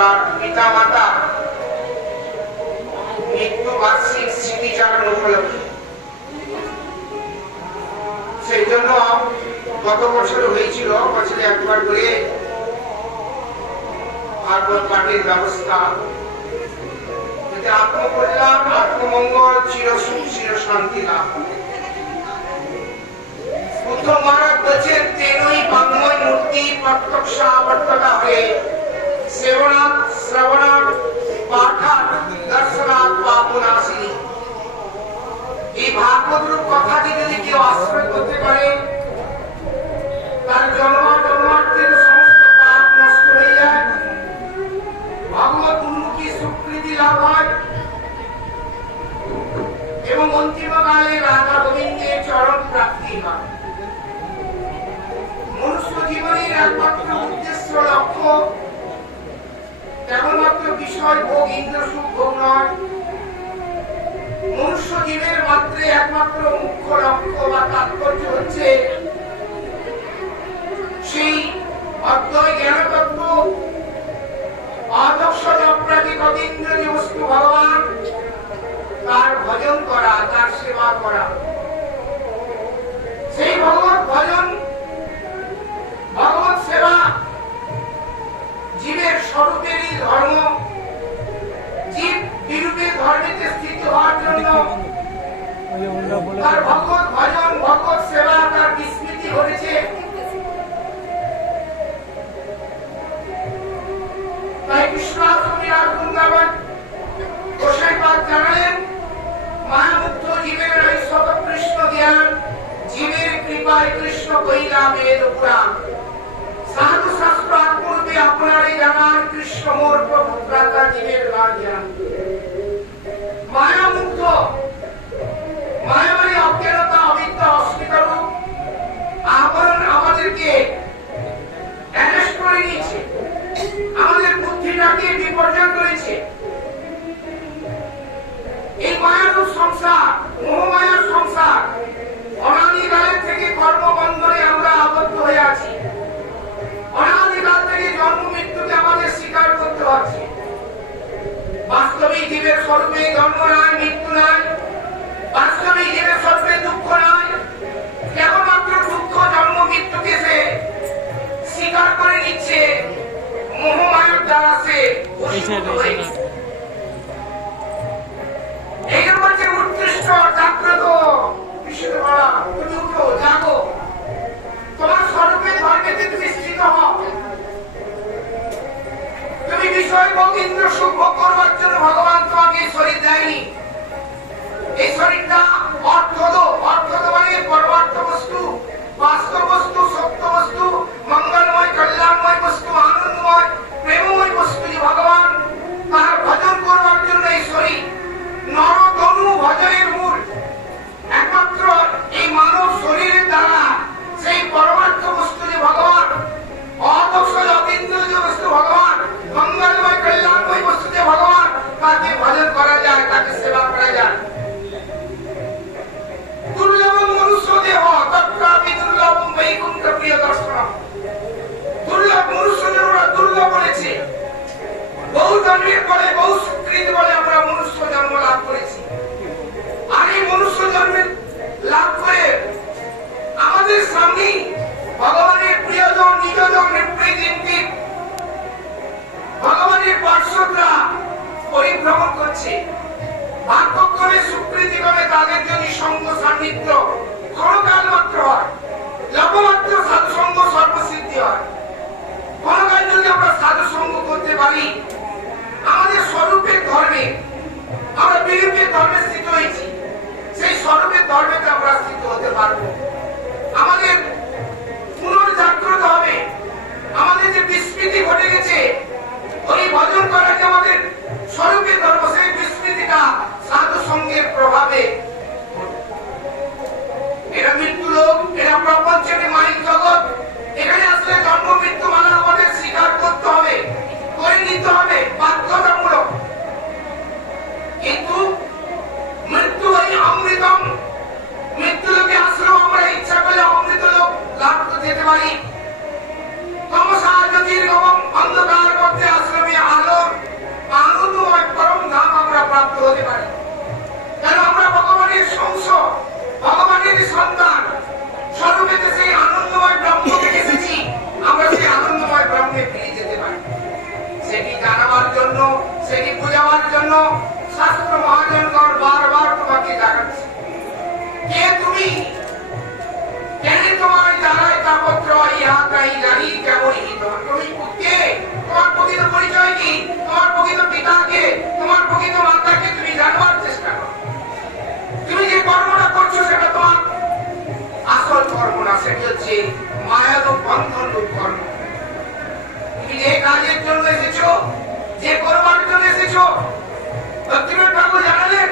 তার পিতা মাতা মৃত্যু বার্ষিক স্মৃতিচারণ উপলক্ষে। সেই জন্য গত বছর হয়েছিল বছরে একবার করে ভাগবত পাঠের ব্যবস্থা, যাতে আত্মকল্যাণ, আত্মমঙ্গল, চিরসুখ, চির শান্তি লাভ হবে। বুদ্ধ মহারাজ বলছেন, তেনই বাংময় মূর্তি প্রত্যক্ষা বর্ততা হয়ে সেবনাৎ শ্রবণাৎ পাঠাৎ দর্শনাৎ পাপনাশিনী। এই ভাগবত রূপ কথাটি যদি কেউ আশ্রয় করতে পারে, তার জন্মান্তরের সমস্ত পাপ নষ্ট হয়ে যায়, ভগবত উন্মুখী সুকৃতি লাভ হয় এবং অন্তিমকালে রাধা গোবিন্দের চরণ প্রাপ্তি হয়। মনুষ্য জীবনের একমাত্র উদ্দেশ্য লক্ষ্য কেবলমাত্র বিষয় ভোগ, ইন্দ্র সুখ ভোগ নয়। মনুষ্য জীবের মাত্রে একমাত্র মুখ্য লক্ষ্য বা তাৎপর্য হচ্ছে সেই অদ্বয় জ্ঞানতত্ত্ব, আদর্শ অপ্রাকৃত অতীন্দ্র যে বস্তু ভগবান, তার ভজন করা, তার সেবা করা। সেই ভগবত ভজন, ভগবত সেবা জীবের স্বরূপেরই ধর্ম। জীব বিরূপে ধর্মেতে স্থিত হওয়ার জন্য তার ভগবত ভজন, ভগবত সেবা, তার বিস্মৃতি ঘটেছে। তাই কৃষ্ণাষ্টমীর বৃন্দাবন গোসাইপাদ জানালেন, মায়ামুক্ত জীবের ঐশ্বত কৃষ্ণ জ্ঞান, জীবের কৃপায় কৃষ্ণ কইলা বেদ পুরাণ। সাধু শাস্ত্র আত্মরূপে আপনারই জানান, কৃষ্ণ মোর প্রভু ত্রাতা জীবের জ্ঞান। মায়ামুক্ত, মায়া মানে অজ্ঞানতা, অবিদ্যা, অস্মিতা রূপ আবরণ আমাদেরকে অ্যারেস্ট করে নিয়েছে, আমাদের বুদ্ধিটাকে বিপর্যয় করেছে। এই মায়ারূপ সংসার, মোহমায়ার সংসার, অনাদিকালের থেকে কর্মবন্ধনে আমরা আবদ্ধ হয়ে আছি। অনাদিকাল থেকে জন্ম মৃত্যুকে আমাদের স্বীকার করতে হচ্ছে। বাস্তবিক জীবের স্বরূপে জন্ম নাই, মৃত্যু নাই। বাস্তবিক জীবের স্বরূপে দুঃখ নাই। কেবলমাত্র দুঃখ, জন্ম মৃত্যুকে সে স্বীকার করে নিচ্ছে, মোহমায়ার দ্বারা সে বশীভূত হয়ে গেছে। এই হচ্ছে উৎকৃষ্ট জাগ্রত বিশুদ্ধ বলা, তুমি উঠো, জাগো, তোমার স্বরূপে ধর্মেতে তুমি স্থিত হও। তুমি বিষয় ভোগ, ইন্দ্র সুখ ভোগ করবার জন্য ভগবান তোমাকে এই শরীর দেয়নি। এই শরীরটা অর্থদ, অর্থদ মানে পরমার্থ বস্তু, বাস্তব বস্তু, সত্য বস্তু, মঙ্গলময়, কল্যাণময় বস্তু, আনন্দময়, প্রেমময় বস্তু, যে ভগবান তার ভজন করবার জন্য এই শরীর। নরতনু ভজনের মূল একমাত্র এই মানব শরীরের দ্বারা সেই পরমার্থ বস্তু যে ভগবান, অদক্ষ অতীন্দ্র যে বস্তু ভগবান, মঙ্গলময় কল্যাণময় বস্তু যে ভগবান, তাকে ভজন করা যায়, তাকে সেবা করা যায়। দুর্লভম মনুষ্য দেহ তত্রাপি দুর্লভম বৈকুণ্ঠ প্রিয় দর্শনম। দুর্লভ মনুষ্য দেহটা দুর্লভ বলেছে। বহু জন্মের পরে, বহু সুকৃত বলে আমরা মনুষ্য জন্ম লাভ করেছি। আর এই মনুষ্য জন্মের লাভ করে আমাদের সামনে ভগবানের প্রিয়জন, নিজজন, রিপ্রেজেন্টেটিভ ভগবানের পার্শ্বদরা পরিভ্রমণ করছে। ভাগ্যক্রমে, সুকৃতিক্রমে তাদের যদি সঙ্গ সান্নিধ্য ক্ষণকাল মাত্র হয়, লবমাত্র সাধুসঙ্গ সর্বসিদ্ধি হয়। ক্ষণকাল যদি আমরা সাধুসঙ্গ করতে পারি, আমাদের স্বরূপের ধর্মে, আমরা বিরূপের ধর্মে স্থিত হয়েছি, সেই স্বরূপের ধর্মেতে আমরা স্থিত হতে পারবো। আমাদের পুনর্জাগ্রত হবে, জন্য শাস্ত্র মহাজনগণ বারবার তোমাকে ডাকাচ্ছে। কে তুমি? কেন তোমার যারাই তাপত্র ইহা তাই জানি কেমন হিত? তুমি কে? তোমার প্রকৃত পরিচয় কি? তোমার প্রকৃত পিতাকে, তোমার প্রকৃত মাতাকে তুমি জানবার চেষ্টা করো। তুমি যে কর্মটা করছো সেটা তোমার আসল কর্ম না, সেটি হচ্ছে মায়ারূপ বন্ধনরূপ কর্ম। তুমি যে কাজের জন্য এসেছো, যে করবার জন্য এসেছো, ভক্তিবিনোদ ঠাকুর জানালেন,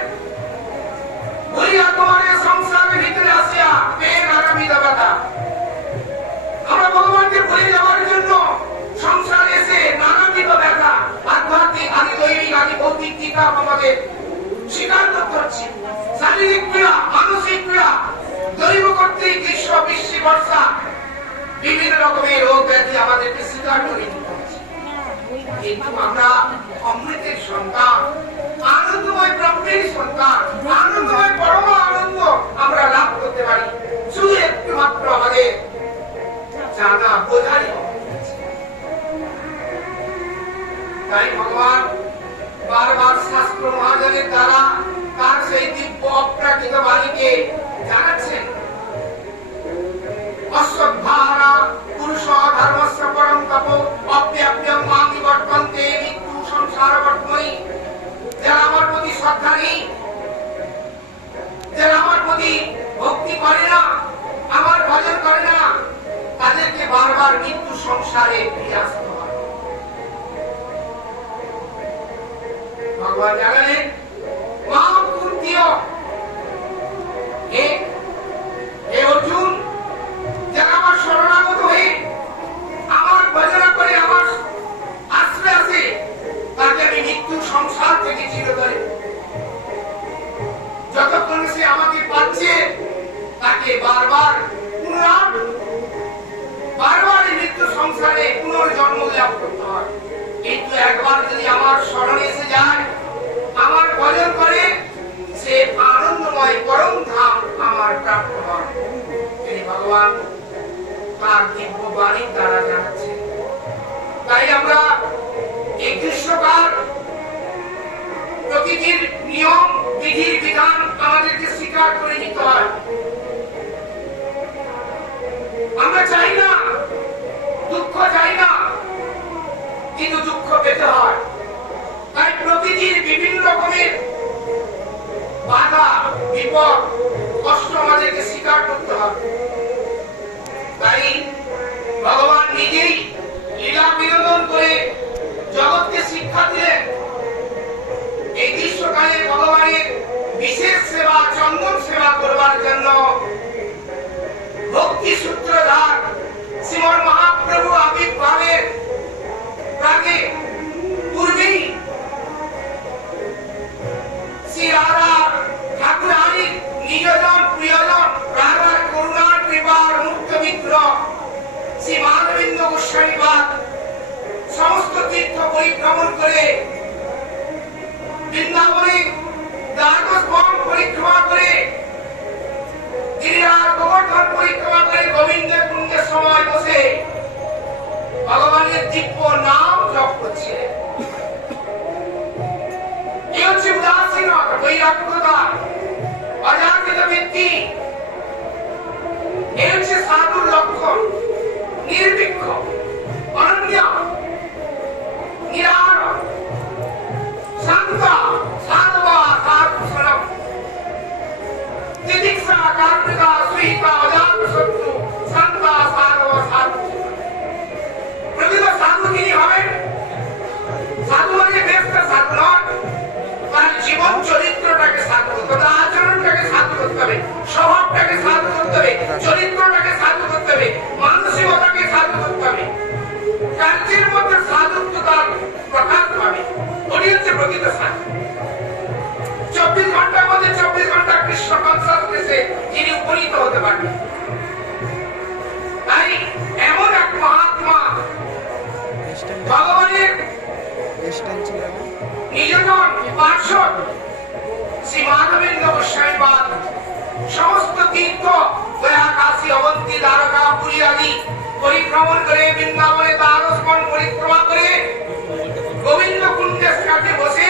বলিয়া তোমার এই সংসারের ভিতরে আসিয়া পেন আরামি দাবাটা। আমরা ভগবানকে ভুলে যাওয়ার জন্য সংসারে এসে নানাবিধ ব্যথা, আধ্যাত্মিক আদি দৈবিক আদি ভৌতিক টিকা আমাদের স্বীকার করতে হচ্ছে। শারীরিক পীড়া, মানসিক পীড়া, দৈব কর্তৃক গ্রীষ্ম, বৃষ্টি, বর্ষা, বিভিন্ন রকমের রোগ ব্যাধি আমাদেরকে স্বীকার করে নিতে হচ্ছে। কিন্তু আমরা অমৃতের সন্তান, আনন্দময় ব্রহ্মের সন্তান, আনন্দময় পরম আনন্দ আমরা লাভ করতে পারি শুধু একটু মাত্র আমাদের জানা বোঝারই। তাই ভগবান বারবার শাস্ত্র মহাজনের দ্বারা তার সেই দিব্য অপ্রাকৃত বাণীকে জানাচ্ছেন। অশ্বত্থারা পুরুষ ধর্মস্য পরম তপ অপ্যাপ্যং মামি বর্তন্তে মৃত্যু সংসার বর্তময়ী। যারা আমার প্রতি শ্রদ্ধা নেই, যারা আমার প্রতি ভক্তি করে না, আমার ভজন করে না, তাদেরকে বারবার মৃত্যু সংসারে ফিরে আসতে হয়। ভগবান জানালেন, মা কুন্তীয়, হে অর্জুন, যারা আমার শরণাগত হয়ে আমার ভজনা করে আমার আশ্রয় আসে, তাকে আমি মৃত্যু সংসার থেকে চিরতরে, যতক্ষণ সে আমাকে পাচ্ছে তাকে বারবার এই মৃত্যু সংসারে পুনর্জন্ম লাভ করতে হয়। কিন্তু একবার যদি আমার শরণে এসে যায়, আমার ভজন করে, সে আনন্দময় পরম ধাম আমার প্রাপ্ত হয়। তিনি ভগবান তার দিব্য বাণীর দ্বারা জানাচ্ছেন। তাই আমরা এই গ্রীষ্মকাল প্রকৃতির নিয়ম বিধির বিধান আমাদেরকে স্বীকার করে নিতে হয়। আমরা চাই না, দুঃখ চাই না, কিন্তু দুঃখ পেতে হয়। তাই প্রকৃতির বিভিন্ন রকমের বাধা, বিপদ, কষ্ট আমাদেরকে স্বীকার করতে হবে। তাই ভগবান নিজেই লীলা বিনোদন করে জগৎকে শিক্ষা দিলেন। এই গ্রীষ্মকালে ভগবানের বিশেষ সেবা, চন্দন সেবা করবার জন্য ভক্তি সূত্রধার শ্রীমন মহাপ্রভু আবির্ভাবের আগে পূর্বেই শ্রী রাধা ঠাকুরানীর নিজজন প্রিয়জন রাধার করুণার কৃপার মুক্ত মিত্র শ্রী মাধবেন্দ্র গোস্বামীপাদ সমস্ত তীর্থ পরিভ্রমণ করে বৃন্দাবনে দ্বাদশ বন পরিক্রমা করে, গিরিরাজ গোবর্ধন পরিক্রমা করে, গোবিন্দ কুণ্ডের সময় বসে ভগবানের দিব্য নাম জপ করছিলেন। এই হচ্ছে উদাসীনতা, বৈরাগ্যতা, অজাগৃত বৃত্তি। এই হচ্ছে সাধুর লক্ষণ। নির্বীক্ষ, অনন্য, নিরার, শান্ত, সাধবা, সাধুসনম, তিতিক্ষা, কার্মিকা, সুহিতা, অজাত শত্রু, শান্তা, সাধব, সাধু। প্রকৃত সাধু যিনি হবেন, সাধু মানে বেশটা সাধু নয়, তার জীবন চরিত্রটাকে সাধু করতে হবে, আচরণটাকে সাধু করতে হবে, স্বভাবটাকে সাধু করতে হবে, চরিত্রটাকে সাধু করতে হবে, মানসিকতাকে সাধু করতে হবে। কার্যের মধ্যে সাধুত্বতার প্রকাশ পাবে, উনি হচ্ছে প্রকৃত সাধু। 24 ঘন্টার মধ্যে 24 ঘন্টা কৃষ্ণ কনসাসনেসে যিনি উপনীত হতে পারবেন। তাই এমন এক মহাত্মা ভগবানের নিজজন পার্শ্বদ শ্রী মাধবেন্দ্র গোস্বামীপাদ সমস্ত তীর্থ কাশী, অবন্তী, দ্বারকা, পুরী আদি পরিভ্রমণ করে, বৃন্দাবনে দ্বাদশ বন পরিক্রমা করে, গোবিন্দ কুণ্ডের কাছে বসে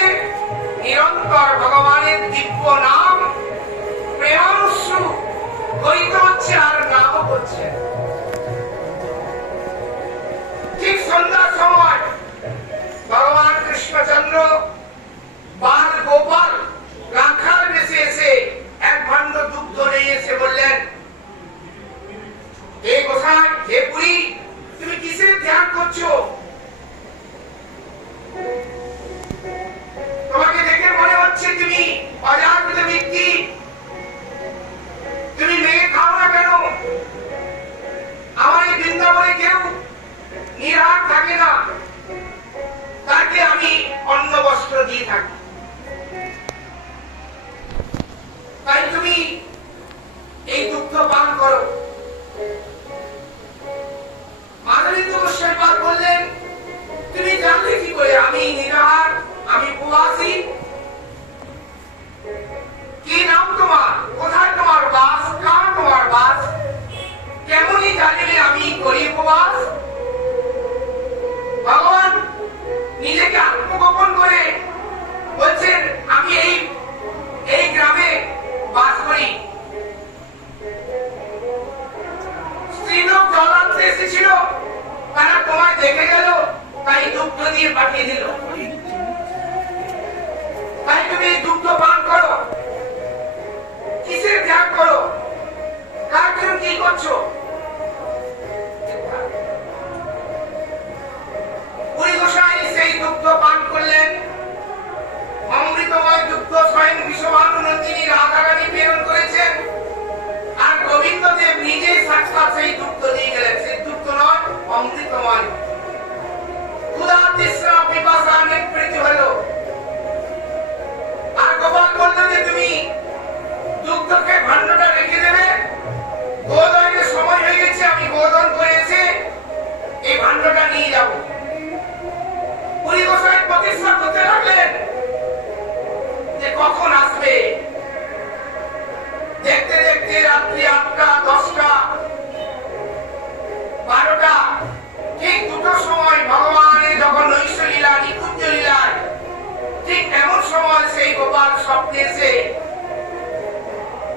না তাকে আমি অন্ন বস্ত্র দিয়ে থাকি। তাই তুমি এই দুগ্ধ পান করো। মাধবেন্দ্র গোস্বামী পাদ বললেন, তুমি জানলে কি করে আমি নিরাহার, আমি উপবাসী? কি নাম তোমার, কোথায় তোমার বাস, কার তোমার বাস, কেমনই জানিলে আমি করি উপবাস? ভগবান নিজেকে আত্মগোপন করে বলছেন, আমি এই গ্রামে বাস করি। স্ত্রীলোক জল আনতে এসেছিল, তারা তোমায় দেখে গেল, তাই দুগ্ধ দিয়ে পাঠিয়ে দিল। তাই তুমি দুগ্ধ পান করো। কিসের ত্যাগ করো, কার জন্য কি করছো? পুরী গোসাই সেই দুগ্ধ পান করলেন। অমৃতময় দুগ্ধ স্বয়ং বিশ্বভানু নন্দিনী রাধারানী প্রেরণ করেছেন, আর গোবিন্দদেব নিজে সাক্ষাৎ সেই দুগ্ধ দিয়ে গেলেন। সেই দুগ্ধ নয়, অমৃতময়। ক্ষুধা তৃষ্ণা পিপাসা নিবৃত্তি হলো। আর গোপাল বলল যে তুমি দুগ্ধকে ভাণ্ডটা রেখে দেবে, গোদনের সময় হয়ে গেছে, আমি গোদন করে এসে এই ভাণ্ডটা নিয়ে যাব। পুরী গোসাই প্রতিষ্ঠা করতে লাগলেন যে কখন আসবে। দেখতে দেখতে রাত্রি 8টা, 10টা, 12টা, ঠিক দুটো সময় ভগবানের যখন নৈশ লীলা, নিকুঞ্জ লীলা, ঠিক এমন সময় সেই গোপাল স্বপ্নে এসে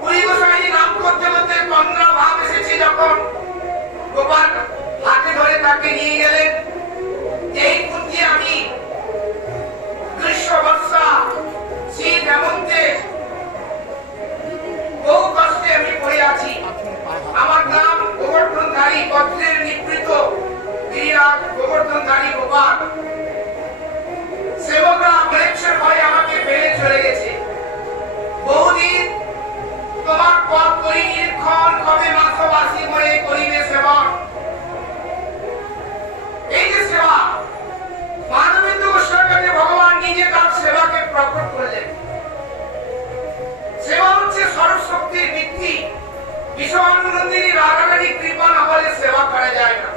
পুরী গোসাই নাম করতে করতে তন্দ্রা ভাব এসেছে, যখন গোপাল হাতে ধরে তাকে নিয়ে গেলেন। এই কুঞ্জে আমি গ্রীষ্ম বর্ষা শীত হেমন্তে বহু কষ্টে আমি পড়ে আছি। আমার নাম গোবর্ধনধারী, বজ্রের নিবৃত গিরিরাজ গোবর্ধনধারী গোপাল। সেবকরা মহেশ্বর ভয়ে আমাকে ফেলে চলে গেছে। বহুদিন তোমার পথ করি নিরীক্ষণ, কবে মাসবাসী মরে করিবে সেবন। এই যে সেবা, মাধবেন্দ্র গোস্বামী ভগবান নিজে তার সেবাকে প্রকট করলেন। সেবা হচ্ছে সর্বশক্তির ভিত্তি। বিশ্বভানু নন্দিনী রাধারানী কৃপা না হলে সেবা করা যায় না।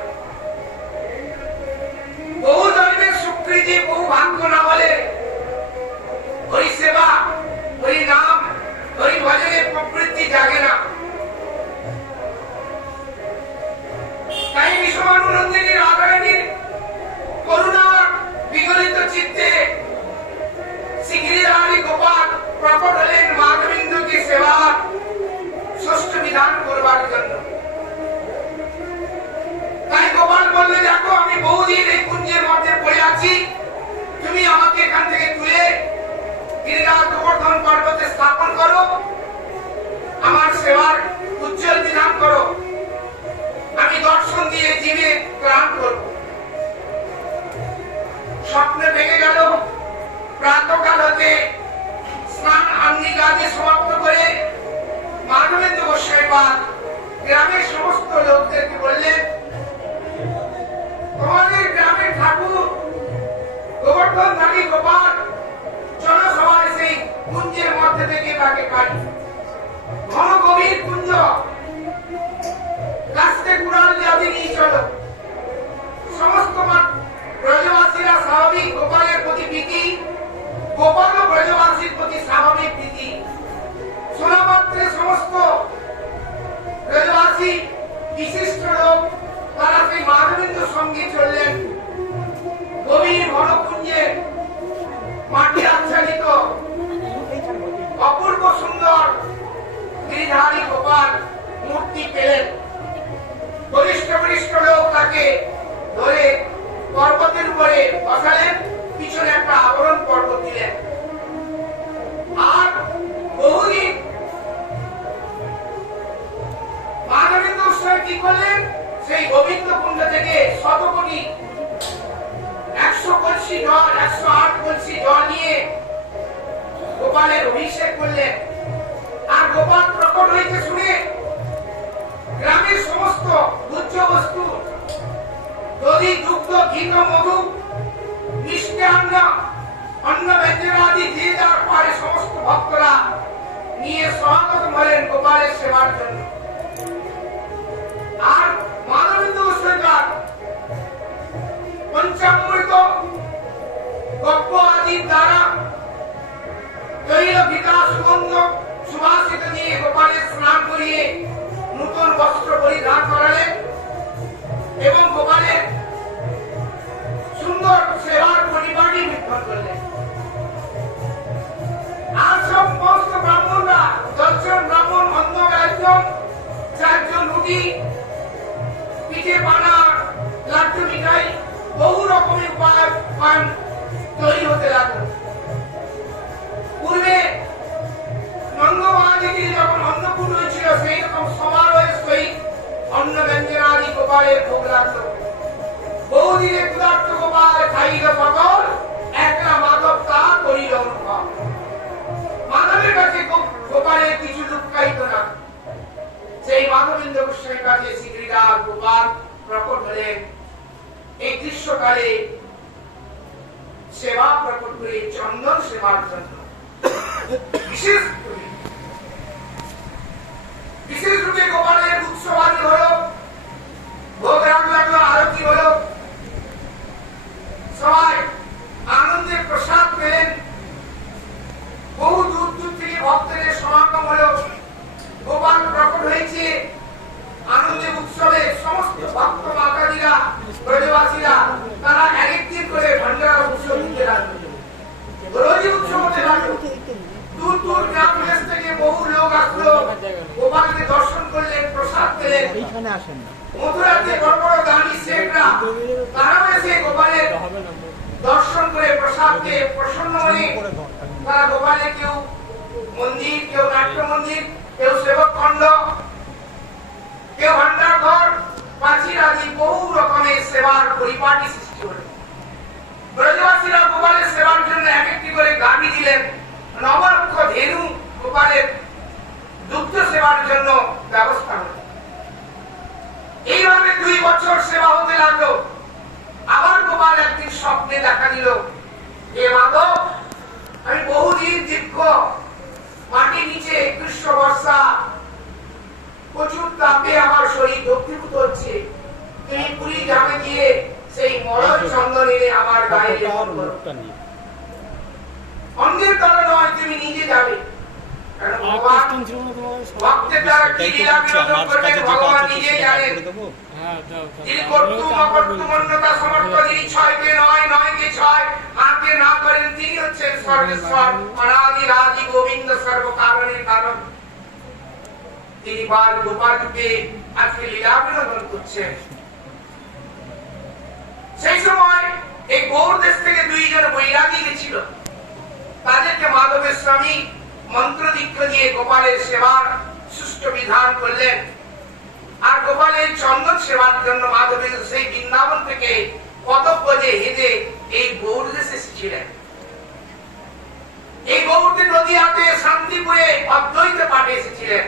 বহু জন্মের সুকৃতি, বহু ভাগ্য না হলে হরি সেবা, হরি নাম, হরি ভজনের প্রবৃত্তি জাগে না। তাই বিশ্বভানু নন্দিনী রাধারানীর করুণার বিগলিত চিত্তে শ্রীগিরিধারী গোপাল প্রকট হলেন মাধবেন্দ্রকে সেবার ষষ্ঠ বিধান করবার জন্য। তাই গোপাল বললে, দেখো আমি বহুদিন এই কুঞ্জের মধ্যে পড়ে আছি, তুমি আমাকে এখান থেকে তুলে গিরিরাজ গোবর্ধন পর্বতে স্থাপন করো, আমার সেবার উজ্জ্বল বিধান করো, আমি দর্শন দিয়ে জীবে ত্রাণ করব। স্বপ্নে ভেঙে গেল। প্রাতঃকাল হতে স্নান আহ্নিকাদি সমাপ্ত করে মাধবেন্দ্র গোস্বামী পাদ গ্রামের সমস্ত লোকদেরকে বললেন, তোমাদের গ্রামের ঠাকুর গোবর্ধনধারী গোপাল জনসভায় সেই কুঞ্জের মধ্যে থেকে তাকে কাটি। ঘন গভীর কুঞ্জ, কাস্তে কুড়াল জাতি নিয়ে চলো। সমস্ত ব্রজবাসীরা স্বাভাবিক গোপালের প্রতি প্রীতি, গোপালও ব্রজবাসীর প্রতি স্বাভাবিক প্রীতি। শোনা মাত্রে সমস্ত ব্রজবাসী বিশিষ্ট লোক তারা সেই মাধবেন্দ্র সঙ্গে চললেন। গভীর ঘন কুঞ্জে মাটি আচ্ছাদিত অপূর্ব সুন্দর গিরিধারী গোপাল মূর্তি পেলেন। বরিষ্ঠ বরিষ্ঠ লোক তাকে ধরে পর্বতের উপরে বসালেন, পিছনে একটা আবরণ পর্বত দিলেন। আর বহুদিন মাধবেন্দ্র গোস্বামী কি করলেন, সেই গোবিন্দ কুণ্ড থেকে শতকোটি 100 কলসি জল, 108 কলসি জল নিয়ে গোপালের অভিষেক করলেন। আর গোপাল প্রকট হয়েছে শুনে গ্রামের সমস্ত ভোজ্য বস্তু দধি দুগ্ধ ঘি মধু মিষ্টান্ন অন্ন ব্যঞ্জনাদি যে যার পারে সমস্ত ভক্তরা নিয়ে সমাগত হলেন গোপালের সেবার জন্য। আর মাধবেন্দ্র গোস্বামীর পঞ্চামৃত গপ্প আদির দ্বারা তৈল গীতা সুগন্ধ সুবাসিত দিয়ে গোপালের স্নান করিয়ে নূতন বস্ত্র পরিধান করালেন এবং গোপালের সুন্দর সেবার পরিপাটি বিক্ষণ করলেন। আর সমস্ত ব্রাহ্মণরা 10 জন ব্রাহ্মণ, অন্য 4 জন রুটি, পিঠে বানা, লাড্ডু, মিঠাই, বহু রকমের পান তৈরি হতে লাগলো। পূর্বে নন্দ মহাদেবীর যখন অন্নকূট হয়েছিল সেই রকম সমারোহের সহিত অন্ন ব্যঞ্জনাদি গোপালের ভোগ লাগলো। বহুদিনে ক্ষুধার্ত গোপাল খাইল সকল, একলা মাধব তা করিল অনুভব। মাধবের কাছে গোপালের কিছু দুঃখায়িত না। সেই মাধবেন্দ্র গোস্বামীর কাছে শ্রীগিরিরাজ গোপাল প্রকট হলেন এই গ্রীষ্মকালে সেবা প্রকট করে চন্দন সেবার জন্য। বিশেষ রূপে গোপালের উৎসবাদী হলো, ভোগ রাগ লাগলো, আরতি হলো, সবাই আনন্দের প্রসাদ পেলেন। বহু দূর দূর থেকে ভক্তদের সমাগম হলো। গোপাল প্রকট হয়েছে আনন্দের উৎসবে। সমস্ত ভক্ত মাতাদিরা, ব্রজবাসীরা তারা একদিন করে ভান্ডারা উৎসব দিতে লাগলো, রোজই উৎসব হতে লাগলো। দূর দূর গ্রাম দেশ থেকে বহু লোক আসলো, গোপালকে দর্শন করলেন, প্রসাদ পেলেন। মথুরাতে বড় বড় দানি শেখরা তারাও এসে গোপালের দর্শন করে প্রসাদ পেয়ে প্রসন্ন হয়ে তারা গোপালের কেউ মন্দির, কেউ নাট্য মন্দির, কেউ সেবক খণ্ড, কেউ ভান্ডার ঘর, প্রাচীর আদি বহু রকমের সেবার পরিপাটি সৃষ্টি হল। ব্রজবাসীরা গোপালের সেবার জন্য এক একটি করে গাভী দিলেন। নবরক্ষ ধেনু গোপালের দুগ্ধ সেবার জন্য ব্যবস্থা হল। এইভাবে 2 বছর সেবা হতে লাগলো। আবার গোপাল একদিন স্বপ্নে দেখা দিল, হে মাধব, আমি বহুদিন দীর্ঘ মাটির নিচে গ্রীষ্ম বর্ষা প্রচুর তাপে আমার শরীর দগ্ধীভূত হচ্ছে, তুমি পুরী গ্রামে গিয়ে সেই মরণ চন্দন এনে আমার গায়ে লেপন করো। অন্যের দ্বারা নয়, তুমি নিজে যাবে। ভক্তের দ্বারা কি লীলা বিনোদন করবেন ভগবান নিজেই জানেন। যিনি কর্তুম অকর্তুমন্যতা সমর্থ, যিনি 6কে 9, 9কে 6 আঁকে না করেন, তিনি হচ্ছেন সর্বেশ্বর, অনাদি রাজি গোবিন্দ, সর্বকারণের কারণ। তিনি বাল গোপাল রূপে আজকে লীলা বিনোদন করছেন। সেই সময় এই গৌর দেশ থেকে 2 জন বৈরাগী গেছিল। তাদেরকে মাধবের স্বামী মন্ত্র দীক্ষা দিয়ে গোপালের সেবার সুষ্ঠু বিধান করলেন। আর গোপালের চন্দন সেবার জন্য মাধবের সেই বৃন্দাবন থেকে পদব্রজে হেঁটে এই গৌর দেশে এসেছিলেন। এই গৌরকে নদীয়াতে শান্তিপুরে অদ্বৈত পাঠে এসেছিলেন।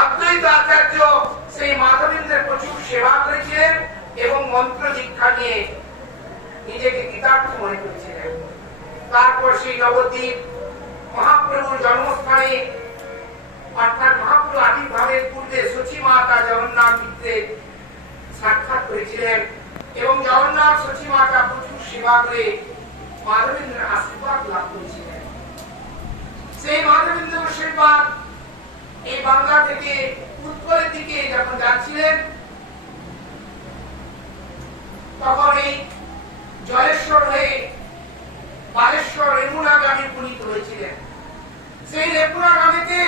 অদ্বৈত আচার্য সেই মাধবেন্দ্রের প্রচুর সেবা করেছিলেন এবং মন্ত্র দীক্ষা নিয়ে নিজেকে কৃতার্থ মনে করেছিলেন। তারপর সেই নবদ্বীপ মহাপ্রভুর জন্মস্থানে অর্থাৎ মহাপ্রভু আবির্ভাবের পূর্বে সচী মাতা জগন্নাথ মিত্রে সাক্ষাৎ করেছিলেন এবং জগন্নাথ সচী মাতা প্রচুর সেবা করে মাধবেন্দ্রের আশীর্বাদ লাভ করেছিলেন। সেই মাধবেন্দ্র আশীর্বাদ এই বাংলা থেকে উত্তরের দিকে যখন যাচ্ছিলেন তখন এই জলেশ্বর হয়ে বালেশ্বর রেমুনাগামী উপনীত হয়েছিলেন। সেই রেমুনাগামীতে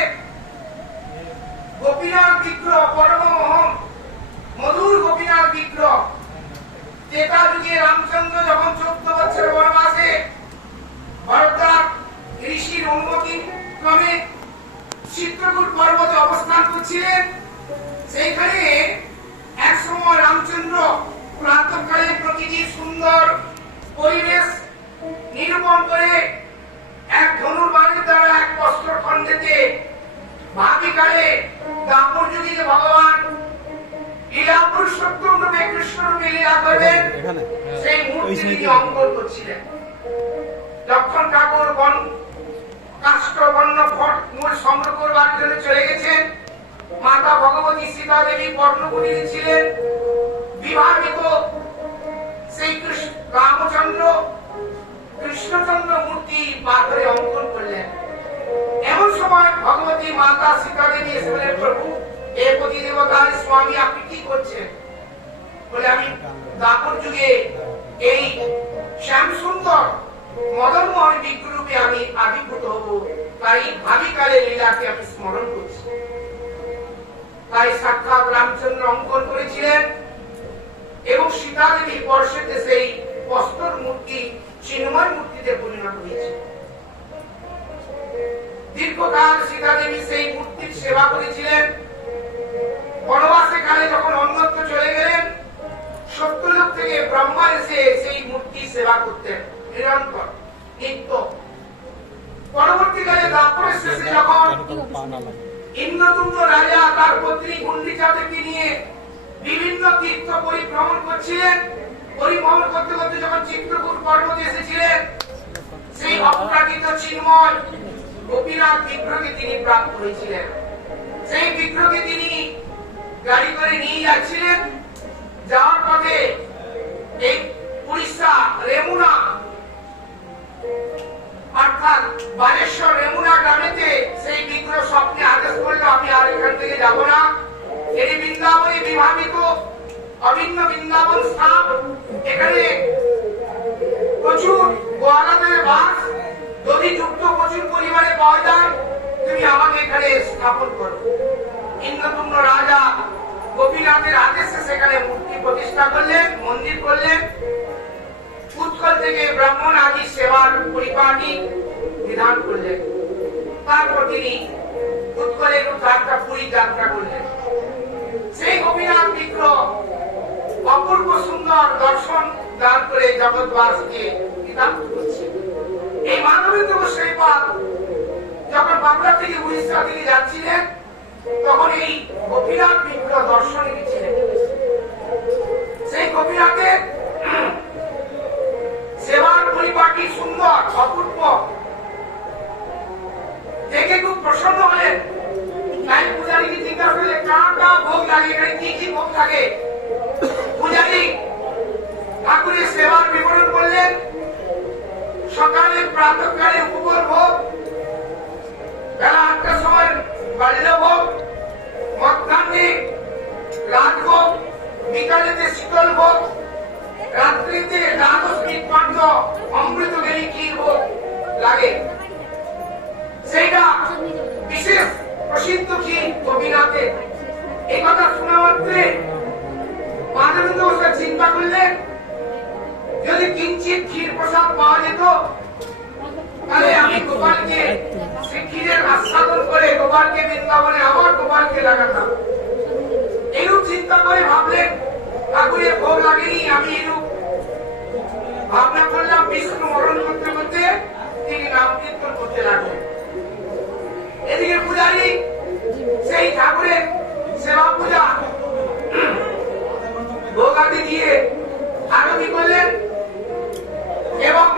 গোপীনাথ বিগ্রহ, পরমমোহন মধুর গোপীনাথ বিগ্রহ, ত্রেতা যুগে রামচন্দ্র যখন 14 বছর বনবাসে ভরদ্বাজ ঋষির অনুমতি ক্রমে চিত্রকূট পর্বতে অবস্থান করছিলেন, সেইখানে এক সময় রামচন্দ্র প্রাতঃকালে প্রকৃতির সুন্দর পরিবেশ নিরূপণ করে এক ধনুর্বাণের দ্বারা এক বস্ত্র খণ্ডেতে ভাবিকালে দাপর যুগে ভগবান লীলা পুরুষোত্তম রূপে কৃষ্ণ রূপে লীলা করবেন সেই মূর্তি তিনি অঙ্কন করছিলেন। লক্ষণ ঠাকুর কাষ্ঠবর্ণ ফট মূল সংগ্রহ করবার জন্য চলে গেছেন। মাতা ভগবতী সীতা দেবী পর্ণকুটিরে ছিলেন। বিবাহিত সেই রামচন্দ্র কৃষ্ণচন্দ্র মূর্তি পাথরে অঙ্কন করলেন। এমন সময় ভগবতী মাতা সীতা দেবী এসে বলেন, প্রভু এ পতি দেবতার স্বামী আপনি কি করছেন? বলে আমি দাপর যুগে এই শ্যাম সুন্দর মদনমোহন বিগ্রহে আমি আবির্ভূত হব, তাই ভাবিকালে লীলাকে আমি স্মরণ করছি। তাই সাক্ষাৎ রামচন্দ্র অঙ্কন করেছিলেন এবং সীতা দেবী পরশেতে সেই বস্ত্র মূর্তি চিন্ময় মূর্তিতে পরিণত হয়েছে। দীর্ঘকাল সীতা দেবী সেই মূর্তির সেবা করেছিলেন। বনবাসে কালে যখন অন্যত্র চলে গেলেন, সত্যলোক থেকে ব্রহ্মা এসে সেই মূর্তি সেবা করতেন নিরন্তর নিত্য। পরবর্তীকালে দাপরের শেষে যখন ইন্দ্রদুম্ন রাজা তার পত্নী গুন্ডিচা দেবী নিয়ে বিভিন্ন তীর্থ পরিভ্রমণ করছিলেন, পরিভ্রমণ করতে করতে যখন চিত্রকূট পর্বতে এসেছিলেন, সেই অপরাজিত চিন্ময় গোপীনাথ বিগ্রহকে তিনি প্রাপ্ত হয়েছিলেন। সেই বিগ্রহকে তিনি গাড়ি করে নিয়ে যাচ্ছিলেন। যাওয়ার পথে এই উড়িষ্যা রেমুনা অর্থাৎ বালেশ্বর রেমুনা গ্রামেতে সেই বিগ্রহ স্বপ্নে আদেশ করলো, আমি আর এখান থেকে যাব না, এটি বৃন্দাবনে বিভাবিত অভিন্ন বৃন্দাবন স্থান, এখানে প্রচুর গোয়ালাদের বাস, দধিযুক্ত প্রচুর পরিমাণে পাওয়া যায়, তুমি আমাকে এখানে স্থাপন করো। ইন্দ্রদুম্ন রাজা গোপীনাথের আদেশে সেখানে মূর্তি প্রতিষ্ঠা করলেন, মন্দির করলেন। উৎকল থেকে ব্রাহ্মণ আদি সেবার পরিপাটি বিধান করলেন। তারপর তিনি উৎকলের যাত্রা পুরী যাত্রা করলেন। সেই গোপীনাথ বিগ্রহ অপূর্ব সুন্দর দর্শন দান করে জগৎবাসীকে কৃতার্থ করছে। এই মাধবেন্দ্র গোস্বামী পাদ যখন বাংলা থেকে উড়িষ্যা থেকে যাচ্ছিলেন, তখন এই গোপীনাথ বিগ্রহ দর্শনে গেছিলেন। সেই গোপীনাথের সেবার পরিপাটি সুন্দর অপূর্ব দেখে খুব প্রসন্ন হলেন। তাই পূজারীকে জিজ্ঞাসা করলে, কাটা ভোগ লাগে, এখানে কি কি ভোগ থাকে? পূজারী ঠাকুরের সেবার বিবরণ করলেন। সকালে প্রাতঃকালে উপর ভোগ, বেলা ৮টার সময় বাল্য ভোগ, মধ্যাহ্নে রাজভোগ, বিকালেতে শীতল ভোগ, রাত্রিতে দ্বাদশ মৃৎপাণ্ড অমৃতগিরি ক্ষীর ভোগ লাগে। সেইটা বিশেষ প্রসিদ্ধ ক্ষীর গোপীনাথের। এই কথা শোনা মাত্রে মাধবেন্দ্র গোস্বামী চিন্তা করলেন, যদি কিঞ্চিত ক্ষীর প্রসাদ পাওয়া যেত, তাহলে আমি গোপালকে সেই ক্ষীরের আস্বাদন করে গোপালকে বৃন্দাবনে আবার গোপালকে লাগাতাম। এরূপ চিন্তা করে ভাবলেন, ঠাকুরের ভোগ লাগেনি, আমি এরূপ ভাবনা করলাম। বিষ্ণু মরণ করতে করতে তিনি নাম কীর্তন করতে লাগলেন। এদিকে পূজারী সেই ঠাকুরের সেবা পূজা ভোগাদি দিয়ে আরতি করলেন এবং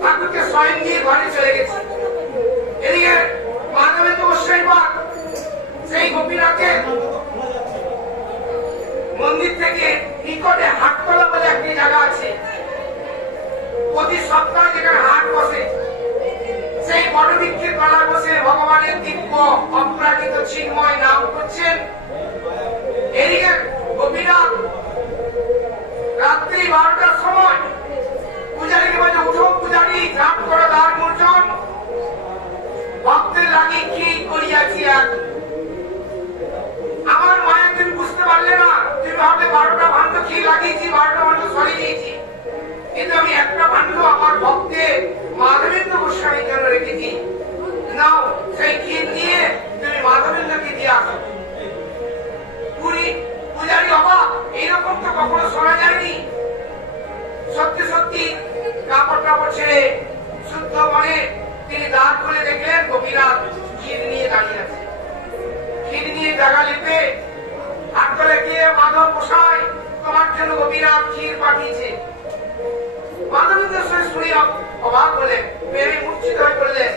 ঠাকুরকে স্বয়ং দিয়ে ঘরে চলে গেছে। এদিকে মাধবেন্দ্র গোস্বামী পাদ সেই গোপীনাথের মন্দির থেকে নিকটে হাটতলা বলে একটি জায়গা আছে, প্রতি সপ্তাহে যেখানে হাট বসে, সেই বটবৃক্ষের তলায় বসে ভগবানের দিব্য অপরাজিত চিন্ময় নাম করছেন। এদিকে গোপীনাথ রাত্রি 12টার সময় পূজারীকে বলে, উঠো পূজারী, ঝাঁপ করো দ্বার মূর্জন, ভক্তের লাগি কি করিয়াছি এক। আমার মায়ের তুমি বুঝতে পারলে না, তুমি ভাবলে 12টা ভাণ্ড কি লাগিয়েছি, 12টা ভাণ্ড সরিয়ে দিয়েছি, কিন্তু আমি একটা ভাণ্ড আমার ভক্তের মাধবেন্দ্র গোস্বামীর জন্য রেখেছি। নাও সেই ক্ষীর নিয়ে তুমি মাধবেন্দ্রকে দিয়ে আসো। পূজারী অবাক, এইরকম তো কখনো শোনা যায়নি। সত্যি সত্যি কাপড় টাপড় ছেড়ে শুদ্ধ মনে তিনি দ্বার খুলে দেখলেন গোপীনাথ ক্ষীর নিয়ে দাঁড়িয়ে আছে। ক্ষীর নিয়ে জায়গা লিপে হাত করে কি জন্য গোপীনাথ ক্ষীর পাঠিয়েছে। মাধবেন্দ্র শুনে অবাক হলেন, প্রেমে মূর্ছিত হয়ে পড়লেন।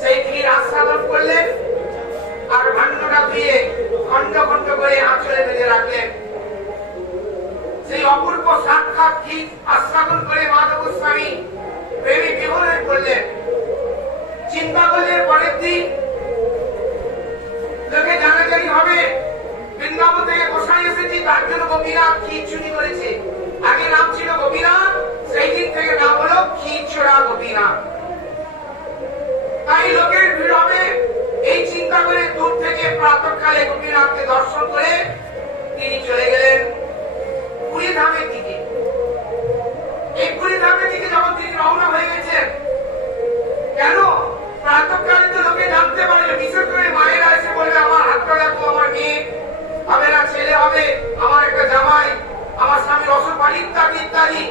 সেই ক্ষীর আস্বাদন করলেন আর ভাণ্ডটা ধুয়ে খন্ড খন্ড করে আঁচলে বেঁধে রাখলেন। সেই অপূর্ব সাক্ষাৎ ক্ষীর আস্বাদন করে মাধব গোস্বামী প্রেমে বিভোর হয়ে পড়লেন। চিন্তা করলেন পরের দিন লোকে জানাজানি হবে বৃন্দাবন থেকে গোসাই এসেছি, তার জন্য গোপীনাথ ক্ষীর চুরি করেছে। আগে নাম ছিল গোপীনাথ, সেই দিন থেকে নাম হলো ক্ষীর চোরা গোপীনাথ। তাই লোকের ভিড় হবে এই চিন্তা করে দূর থেকে প্রাতঃকালে গোপীনাথকে দর্শন করে তিনি চলে গেলেন পুরী ধামের দিকে। এই পুরী ধামের দিকে যখন তিনি রওনা হয়ে গেছেন, কেন প্রাতঃকালে তো লোকে জানতে পারবে, বিশেষ করে মায়েরা এসে বলবে আমার হাতটা দেখো, আমার মেয়ে হবে না, ছেলে হবে, আমার একটা জামাই, আমার স্বামীর অসুখ বাড়ি ইত্যাদি ইত্যাদি,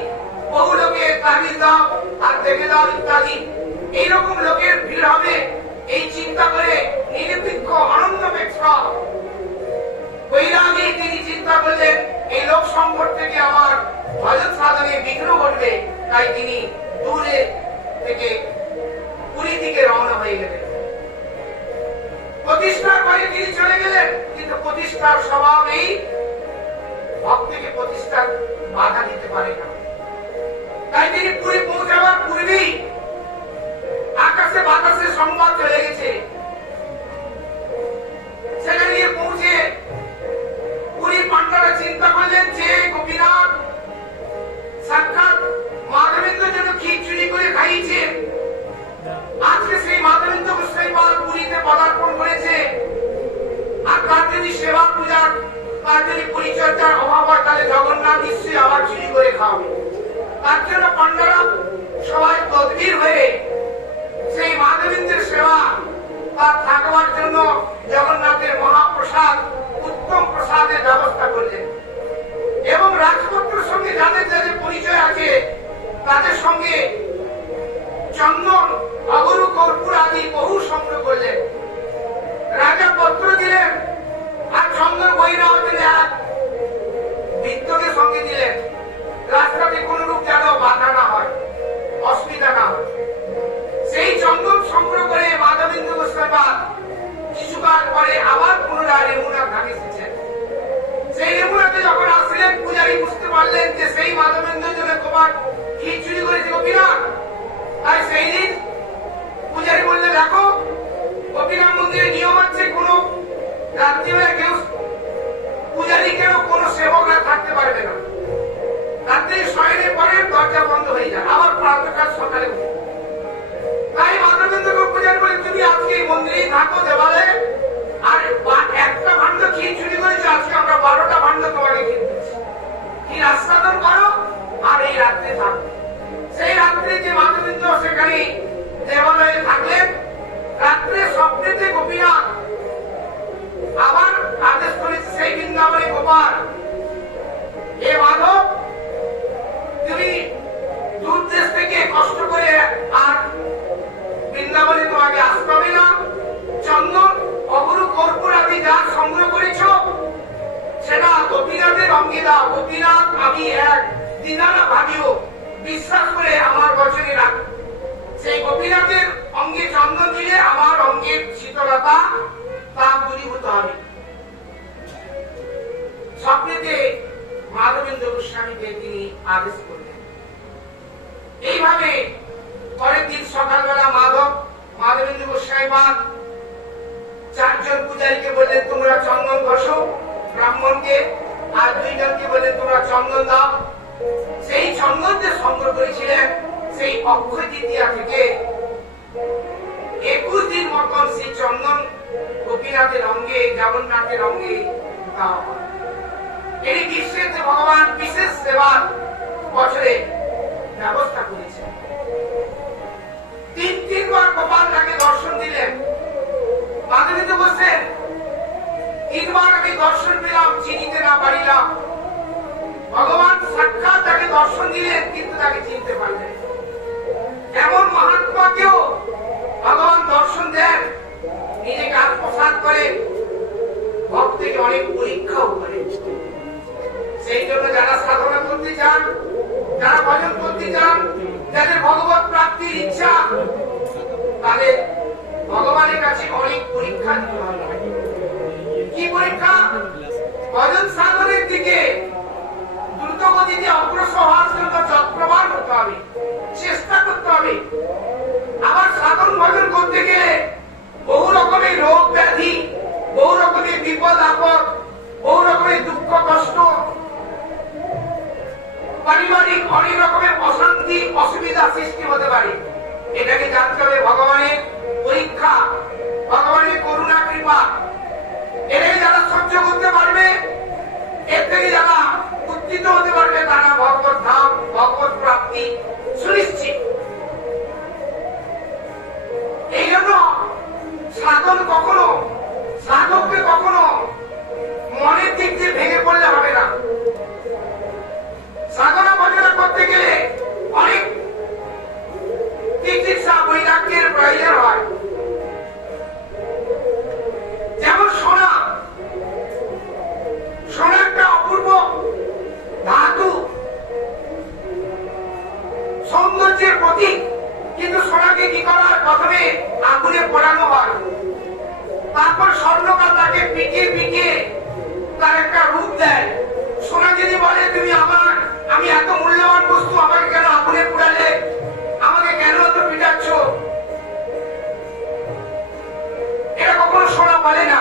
বহু লোকে তাবিজ দাও আর দেখে দাও ইত্যাদি, এইরকম লোকের ভিড় হবে। এই চিন্তা করে নিরপেক্ষ আনন্দ পেক্ষা বৈরাগী তিনি চিন্তা করলেন এই লোক সংকট থেকে আমার ভজন সাধনে বিঘ্ন ঘটবে, তাই তিনি দূরে থেকে পুরী দিকে রওনা হয়ে গেলেন। প্রতিষ্ঠার পরে তিনি চলে গেলেন, কিন্তু প্রতিষ্ঠার স্বভাব এই ভক্তকে প্রতিষ্ঠার বাধা দিতে পারে না। তাই তিনি পুরী পৌঁছাবার পূর্বেই আকাশে বাতাসে সংবাদ চলে গেছে। সেখানে গিয়ে পৌঁছে পুরী পান্ডারা চিন্তা করলেন যে গোপীনাথ সাক্ষাৎ মাধবেন্দ্রের জন্য ক্ষীর চুরি করে খাইয়েছে, আজকে সেই মাধবেন্দ্র গোস্বামী পাল পুরীতে পদার্পণ করেছে, আর তার যদি সেবা পূজার, তার যদি পরিচর্যার অভাব হয়, তাহলে জগন্নাথ নিশ্চয়ই আবার চুরি করে খাওয়াবে। তার জন্য পান্ডারা সবাই তদবির হয়ে সেই মাধবেন্দ্রের সেবা তার থাকবার জন্য জগন্নাথের মহাপ্রসাদ, উত্তম প্রসাদের ব্যবস্থা করলেন এবং রাজপত্রের সঙ্গে যাদের যাদের পরিচয় আছে তাদের সঙ্গে চন্দন, অগরু, কর্পূর আদি বহু সংগ্রহ করলেন। রাজা পত্র দিলেন আর চন্দন বই নেওয়ার জন্য এক বৃদ্ধকে সঙ্গে দিলেন, রাস্তাতে কোন রূপ যেন বাধা না হয়, অসুবিধা না হয়। সেই চন্দন সংগ্রহ করে মাধবেন্দ্র গোস্বামী কিছুকাল পরে আবার পুনরায় রেমুনা ধামে এসেছেন। সেই রেমুনাতে যখন আসলেন, পূজারী বুঝতে পারলেন যে সেই মাধবেন্দ্রের জন্য তোমার ক্ষীর চুরি করেছে গোপীনাথ। তাই সেই দিন পূজারী বললে দেখো, গোপীনাথ মন্দিরে নিয়ম আছে কোন রাত্রিবেলা কেউ পূজারী কেউ কোন সেবকরা থাকতে পারবে না, রাত্রি শয়নের পরে দরজা বন্ধ হয়ে যায়, আবার প্রাতঃকাল সকালে উঠে। তাই মাধবেন্দ্রকে পূজারী বলে তুমি আজকে এই মন্দিরেই থাকো দেবালে, আর একটা ভাণ্ড ক্ষীর চুরি করেছো, আজকে আমরা 12টা ভাণ্ড তোমাকে ক্ষীর দিচ্ছি, ক্ষীর আস্বাদন করো আর এই রাত্রে থাকো। সেই রাত্রে যে মাধবেন্দ্র সেখানে দেবালয়ে থাকলেন, রাত্রে স্বপ্নেতে গোপীনাথ আবার আদেশ করেছে সেই বৃন্দাবনে গোপাল, এ মাধব তুমি দূর দেশ থেকে কষ্ট করে আর বৃন্দাবনে তোমাকে আসতে হবে না, চন্দন, অগরু, কর্পূর আদি যা সংগ্রহ করেছ সেটা গোপীনাথের অঙ্গে দাও। গোপীনাথ আমি এক দিনানা ভাবিও বিশ্বাস করে আমার বচনে রাখ। সেই গোপীনাথের অঙ্গে চন্দন দিলে আমার অঙ্গের শীতলতা তাপ দূরীভূত হবে। স্বপ্নেতে মাধবেন্দ্র গোস্বামীকে তিনি আদেশ করলেন। এইভাবে পরের দিন সকালবেলা মাধবেন্দ্র গোস্বামী পাদ 4 জন পূজারীকে বললেন তোমরা চন্দন ঘষো, ব্রাহ্মণকে আর 2 জনকে বললেন তোমরা চন্দন দাও। সেই চন্দন যে সংগ্রহ করেছিলেন সেই অক্ষয় তৃতীয়া থেকে 21 দিন মতন সেই চন্দন গোপীনাথের অঙ্গে, জগন্নাথের অঙ্গে দেওয়া হয়। এই গ্রীষ্মের যে ভগবান বিশেষ সেবার বছরে ব্যবস্থা করেছেন। 3 বার গোপাল তাকে দর্শন দিলেন। মাধবেন্দ্র বলছেন 3 বার আমি দর্শন পেলাম, চিনিতে না পারিলাম। ভগবান সাক্ষাৎ তাকে দর্শন দিলেন, কিন্তু তাকে চিনতে পারলেন। এমন মহাত্মাকেও ভগবান দর্শন দেন, নিজেকে আত্মসাৎ করে, ভক্তকে অনেক পরীক্ষাও করে। সেই যাদের ভগবত প্রাপ্তির ইচ্ছা, তাদের ভগবানের কাছে অনেক পরীক্ষা দিতে হবে। কি পরীক্ষা? ভজন সাধনের দিকে দ্রুত গতিতে অগ্রসর হওয়ার জন্য যত্নবান হতে হবে, চেষ্টা করতে হবে। আবার সাধন ভজন করতে গেলে বহু রকমের রোগ ব্যাধি, বহু রকমের বিপদ আপদ, বহু রকমের দুঃখ কষ্ট, পারিবারিক অনেক রকমের অশান্তি অসুবিধা সৃষ্টি হতে পারে। এটাকে জানতে হবে ভগবানের পরীক্ষা, ভগবানের করুণা কৃপা। এটাকে যারা সহ্য করতে পারবে, এর থেকে যারা উত্থিত হতে পারবে, তারা ভগবত ধাম, ভগবত প্রাপ্তি সুনিশ্চিত। এই জন্য সাধন কখনো, সাধককে কখনো মনের দিক দিয়ে ভেঙে পড়লে হবে না। সাধনা ভজনা করতে গেলে অনেক চিকিৎসা বৈরাগ্যের প্রয়োজন হয়। যেমন সোনা, সোনা একটা অপূর্ব ধাতু, সৌন্দর্যের প্রতীক। কিন্তু সোনাকে কি করা হয়? প্রথমে আগুনে পোড়ানো হয়, তারপর স্বর্ণকার তাকে পিটিয়ে পিটিয়ে তার একটা রূপ দেয়। সোনা যদি বলে তুমি আমার, আমি এত মূল্যবান বস্তু, আমাকে কেন আগুনে পোড়ালে, আমাকে কেন এত পিটাচ্ছ, এটা কখনো সোনা বলে না।